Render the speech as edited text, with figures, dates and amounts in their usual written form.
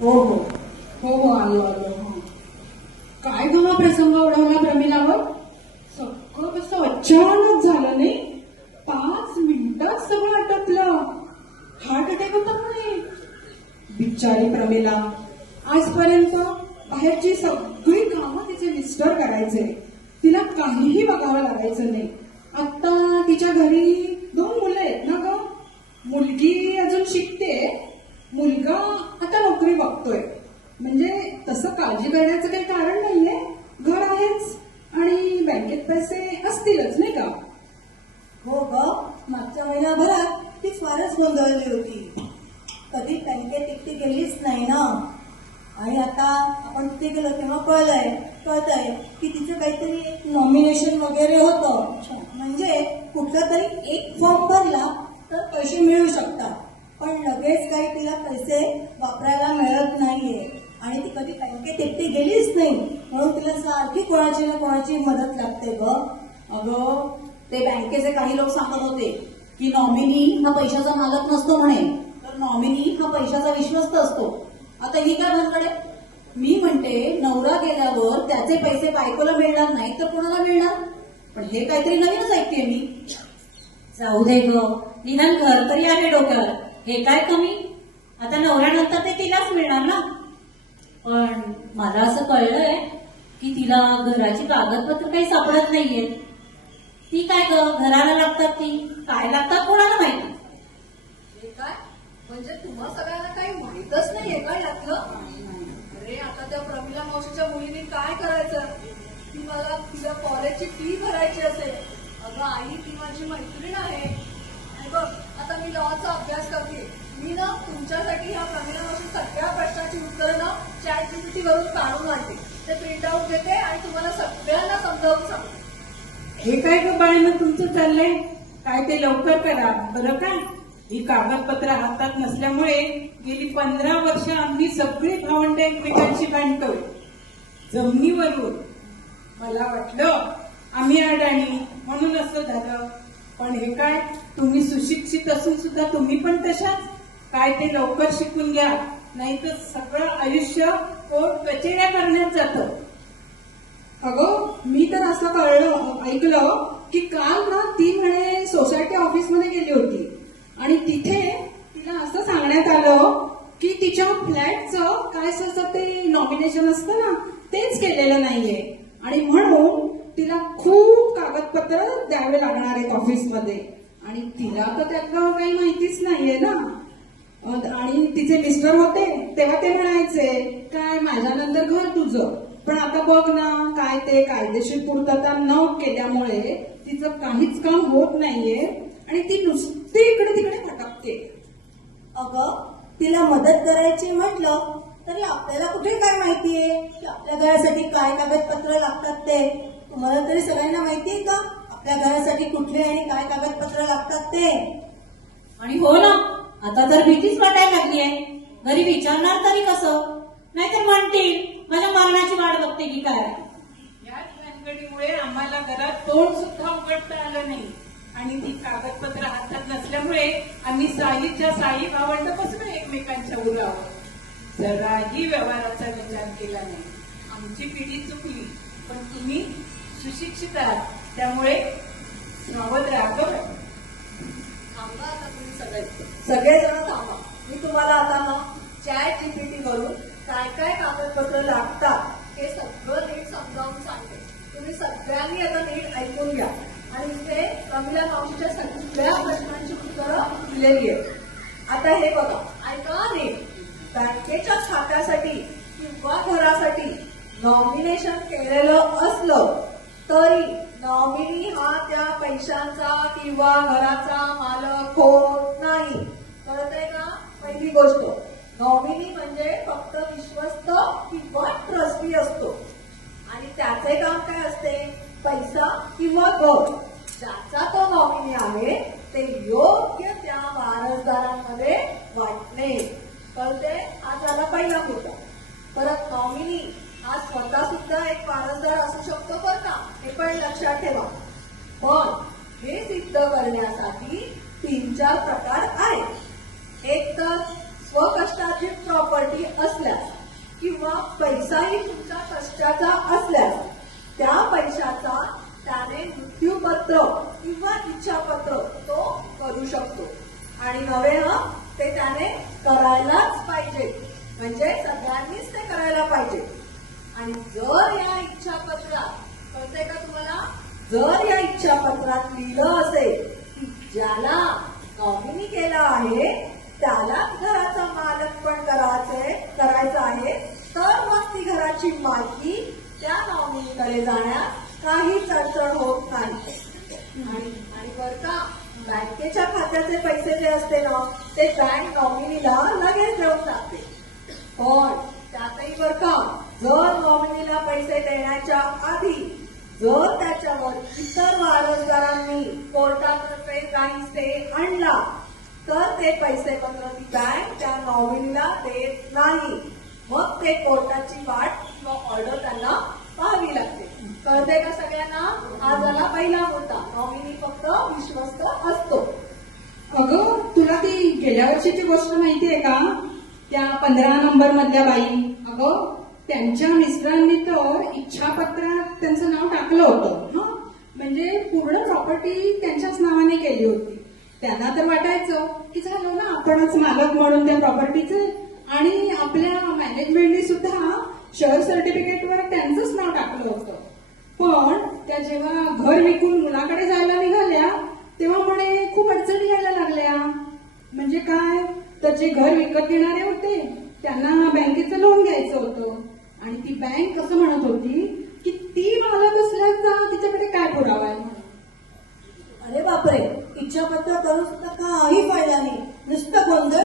हो हो हो हो आलो आलो हो. काय ग हा प्रसंग ओढवला प्रमिलावर? सगळं कसं अचानक झालं नाही. 5 मिनिटात सगळं आटपलं. हार्ट अटॅक होता म्हणे. बिचारी प्रमिला. आजपर्यंत बाहेरची सगळी कामं तिचे मिस्टर करायचे. तिला काहीही बघावं लागायचं नाही. आता तिच्या घरी 2 मुलं आहेत ना ग. मुलगी अजून शिकते, मुलगा आता नोकरी बघतोय. म्हणजे तसं काळजी करण्याचं काही कारण नाहीये. घर आहेच आणि बँकेत पैसे असतीलच नाही का? हो ग, मागच्या महिनाभरात ती फारच गोंधळली होती. कधी बँकेत एकटी गेलीच नाही ना. आणि आता आपण तिथे गेलो तेव्हा कळतंय की तिचं काहीतरी एक नॉमिनेशन वगैरे होतं. म्हणजे कुठला तरी एक फॉर्म भरला तर पैसे मिळू शकतात, पण लगेच काही तिला पैसे वापरायला मिळत नाहीये. आणि ती कधी बँकेत एकटी गेलीच नाही, म्हणून तिला सारखी कोणाची ना कोणाची मदत लागते ग. अगं, ते बँकेचे काही लोक सांगत होते की नॉमिनी हा पैशाचा मालक नसतो म्हणे, तर नॉमिनी हा पैशाचा विश्वस्त असतो. आता ही काय भानगड आहे? मी म्हणते नवरा गेल्यावर त्याचे पैसे बायकोला मिळणार नाही तर कोणाला मिळणार? पण हे काहीतरी नवीनच ऐकते मी. जाऊ दे ग, निदान घर तरी आहे डोक्यावर. हे काय कमी? आता नवऱ्यानंतर ते तिलाच मिळणार ना. पण मला असं कळलंय की तिला घराची कागदपत्र काही सापडत नाहीये. ती काय ग, घराला लागतात ती काय लागतात कोणाला माहिती. हे काय म्हणजे तुम्हा सगळ्यांना काही माहीतच नाहीये का यातलं? अरे आता त्या प्रमिला मावशीच्या मुलीने काय करायचं? तिला कॉलेजची फी भरायची असेल. अगं आई, ती माझी मैत्रीण आहे. आणि बघ, आता मी लॉचा अभ्यास करते. मी ना तुमच्यासाठी ह्या प्रमिला मावशी सगळ्या प्रश्नाची उत्तरं ना ChatGPT वरून काढून आणते. ते प्रिंट आउट देते आणि तुम्हाला सगळ्यांना समजावून सांगते. हे काय ग बाळानं तुमचं चाललंय? काय ते लवकर करा बरं का. ही कागदपत्र हातात नसल्यामुळे गेली 15 वर्ष आम्ही सगळी भावंड एकमेकांशी भांडतोय जमिनीवरून. मला वाटलं आम्ही अडाणी म्हणून असं झालं, पण हे काय, तुम्ही सुशिक्षित असून सुद्धा तुम्ही पण तशाच. काय ते लवकर शिकून घ्या, नाही तर सगळं आयुष्य पोट कचेऱ्या करण्यात जातं. अगं, मी तर असं ऐकलं की काल ना ती म्हणे सोसायटी ऑफिसमध्ये गेली होती आणि तिथे तिला असं सांगण्यात आलं की तिच्या फ्लॅटचं काय ते नॉमिनेशन असतं ना, तेच केलेलं नाहीये आणि म्हणून तिला खूप कागदपत्र द्यावे लागणार आहेत ऑफिसमध्ये. आणि तिला तर त्यातलं काही माहितीच नाहीये ना. आणि तिचे मिस्टर होते तेव्हा ते म्हणायचे काय माझ्यानंतर घर तुझं. पण आता बघ ना, काय ते कायदेशीर पूर्तता न केल्यामुळे तिचं काहीच काम होत नाहीये आणि ती नुसती इकडे तिकडे भटकते. अगं, तिला मदत करायची म्हटलं तरी आपल्याला कुठे काय माहितीये की आपल्या घरासाठी काय कागदपत्र लागतात ते. तुम्हाला तरी सगळ्यांना माहितीये का आपल्या घरासाठी कुठले आणि काय कागदपत्र लागतात ते? आणि हो ना, आता तर भीतीच वाटायला लागली आहे. घरी विचारणार तरी कसं? नाहीतर म्हणतील माझ्या मरणाची वाट बघते की काय. याच भानगडीमुळे आम्हाला घरात तोंड सुद्धा उघडता आलं नाही. आणि ती कागदपत्र हातात नसल्यामुळे आम्ही साईच्या साई भावंड बसलो एकमेकांच्या उरावर. जराही व्यवहाराचा विचार केला नाही. आमची पिढी चुकली, पण तुम्ही सुशिक्षित आहात त्यामुळे सावध राहा. थांबा आता तुम्ही सगळेजण थांबा. मी तुम्हाला आता ना ChatGPT वरून काय काय कागदपत्र लागतात हे सगळं नीट समजावून सांगते. तुम्ही सगळ्यांनी आता नीट ऐकून घ्या. आणि इथे प्रमिला मावशीच्या सगळ्या प्रश्नांची उत्तरं दिलेली आहेत. आता हे बघा, ऐका नीट. बँकेच्या खात्यासाठी किंवा घरासाठी नॉमिनेशन केलेलं असलं तरी नॉमिनी हा त्या पैशांचा किंवा घराचा मालक होत नाही. कळतंय का? पहिली गोष्ट, नॉमिनी म्हणजे फक्त विश्वस्त किंवा ट्रस्टी असतो आणि त्याचे काम काय असते? पैसा किंवा गट ज्याचा तो नॉमिनी आहे ते योग्य त्या वारसदारांमध्ये वाटणे. कळते? हा झाला पहिला मुद्दा. परत नॉमिनी हा स्वतः सुद्धा एक वारसदार असू शकतो बरं का, हे पण लक्षात ठेवा. पण हे सिद्ध करण्यासाठी 3-4 प्रकार आहेत. एक तर स्वकष्टार्जित प्रॉपर्टी असल्या व्यवसायही तुमच्या कष्टाचा असल्यास त्या पैशाचा त्याने मृत्यूपत्र किंवा इच्छापत्र तो करू शकतो. आणि नव्हे ते त्याने करायलाच पाहिजे, म्हणजे सगळ्यांनीच ते करायला पाहिजे. आणि जर या इच्छापत्रात, कळतंय का तुम्हाला, जर या इच्छापत्रात लिहिलं असेल की ज्याला नॉमिनी केला आहे त्यालाच घराचा मालक पण करायचा आहे, तर मग ती घराची मालकी त्या नॉमिनीकडे जाण्यास काहीच अडचण होत नाही. आणि बरं का, बँकेच्या खात्याचे पैसे जे असते ना ते बँक नॉमिनीला लगेच देऊन टाकते. पण त्यातही बरं का, जर नॉमिनीला पैसे देण्याच्या आधी जर त्याच्यावर इतर वारसदारांनी कोर्टातर्फे काही स्टे आणला तर ते पैसे पत्र ती बँक त्या नॉमिनीला देत नाही. मग ते कोर्टाची वाट किंवा ऑर्डर त्यांना पाहावी लागते. कळते का सगळ्यांना? हा झाला पहिला मुद्दा, नॉमिनी फक्त विश्वस्त असतो. अगं, तुला ती गेल्या वर्षीची गोष्ट माहितीये का? त्या 15 नंबर मधल्या बाई, अगं त्यांच्या मिस्टरांनी तर इच्छापत्रात त्यांचं नाव टाकलं होतं. म्हणजे पूर्ण प्रॉपर्टी त्यांच्याच नावाने केली होती. त्यांना तर वाटायचं की झालं ना आपणच मालक म्हणून त्या प्रॉपर्टीचे, आणि आपल्या मॅनेजमेंटने सुद्धा शेअर सर्टिफिकेटवर त्यांचंच नाव टाकलं होतं. पण त्या जेव्हा घर विकून मुलाकडे जायला निघाल्या तेव्हा म्हणे खूप अडचणी यायला लागल्या. म्हणजे काय, तर जे घर विकत घेणारे होते त्यांना बँकेचं लोन घ्यायचं होतं, आणि ती बँक असं म्हणत होती की ती मालक असल्याचा तिच्याकडे काय पुरावा आहे म्हणून. अरे बापरे, इच्छापत्र करून सुद्धा काही फायदा नाही, नुसतं गोंधळ.